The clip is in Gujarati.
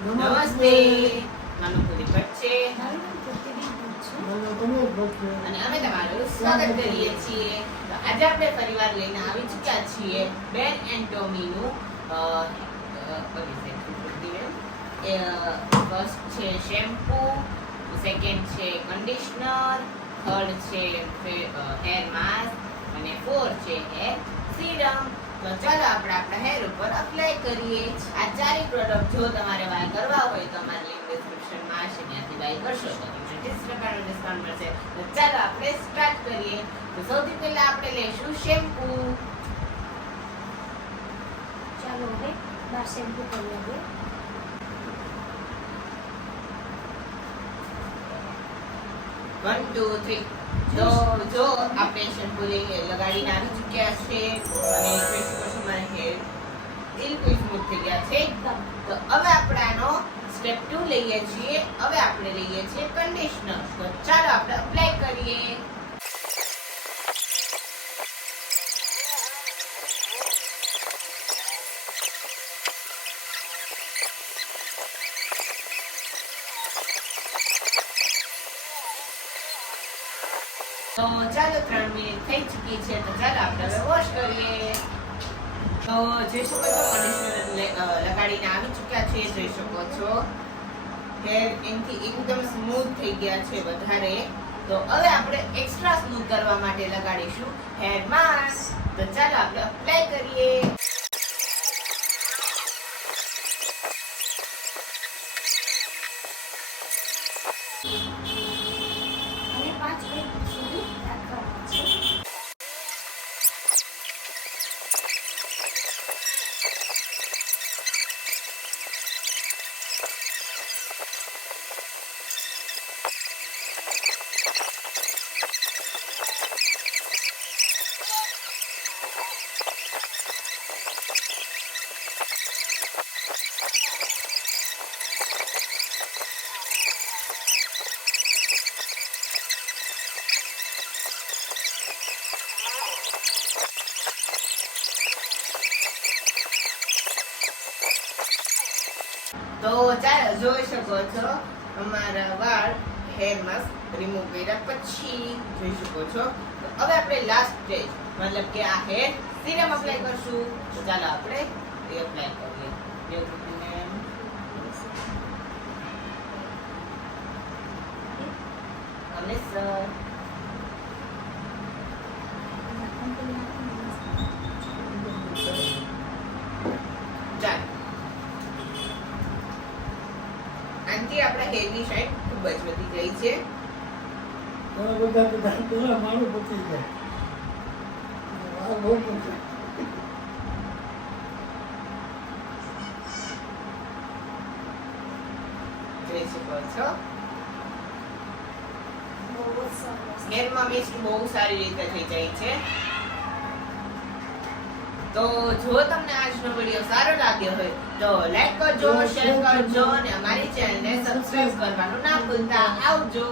નમસ્તે. નાનું પૂરી ભટ્ટ છે અને અમે તમારું સ્વાગત કરીએ છીએ. તો આજે આપણે પરિવાર લઈને આવી ચૂક્યા છીએ બેન એન્ડ ટોમીનું ફર્સ્ટ છે શેમ્પૂ, સેકન્ડ છે કન્ડિશનર, થર્ડ છે હેર માસ્ક અને ફોર્થ છે હેર સીરમ. તો ચાલો આપણે આપણા હેર ઉપર અપ્લાય કરીએ. આ ચારે પ્રોડક્ટ જો તમારે બાય કરવા હોય તો અમારી લિંક ડિસ્ક્રિપ્શનમાં હશે, ત્યાંથી બાય કરશો તો તમને 30% ડિસ્કાઉન્ટ મળશે. તો ચાલો આપણે સ્ટાર્ટ કરીએ. તો સૌથી પહેલા આપણે લઈશું શેમ્પૂ. ચાલો હવે બાર શેમ્પૂ કરી લઈએ. 1 2 3. તો જો આપણે શેમ્પૂ લગાડીને આવી ચૂક્યા છે અને જોઈ શકો છો મારા હેર બિલકુલ સ્મૂથ થઈ ગયા છે. તો હવે આપણે આનો સ્ટેપ 2 લઈએ છીએ. હવે આપણે લઈએ છીએ કન્ડિશનર. તો ચાલો આપણે અપ્લાય કરીએ. તો ચાલો 3 મિનિટ થઈ ચૂકી છે. તો ચાલો આપણે હવે વોશ કરીએ. તો જોઈ શકો છો કન્ડિશનર લગાડીને આવી ચૂક્યા છે. જોઈ શકો છો હેર એનથી એકદમ સ્મૂથ થઈ ગયા છે વધારે. તો હવે આપણે એક્સ્ટ્રા સ્મૂથ કરવા માટે લગાડીશું હેર માસ્ક. તો ચાલો આપણે અપ્લાય કરીએ. અને 5 મિનિટ સુધી રાખવાનું છે. તો ચાલો જોઈ શકો છો અમારા વાળ હેર માસ્ક રિમૂવ કર્યા પછી જોઈ શકો છો. તો હવે આપણે લાસ્ટ સ્ટેજ મતલબ કે આ હેર સીરમ અપ્લાય કરશું. તો ચાલો આપણે એ અપ્લાય કરીએ. અમને સર ચાલો આનાથી આપણા હેરની શાઇન ખૂબ જ વધી ગઈ છે. મારું પતી જાય બહુ પતી. જોઈ શકો છો બહુ જ સરસ. હેરમાં મિસ્ટ બહુ સારી રીતે થઈ જાય છે. તો જો તમને આજનો વિડિયો સારો લાગ્યો હોય તો લાઈક કરજો, શેર કરજો અને અમારી ચેનલને સબસ્ક્રાઇબ કરવાનું ના ભૂલતા. આવજો.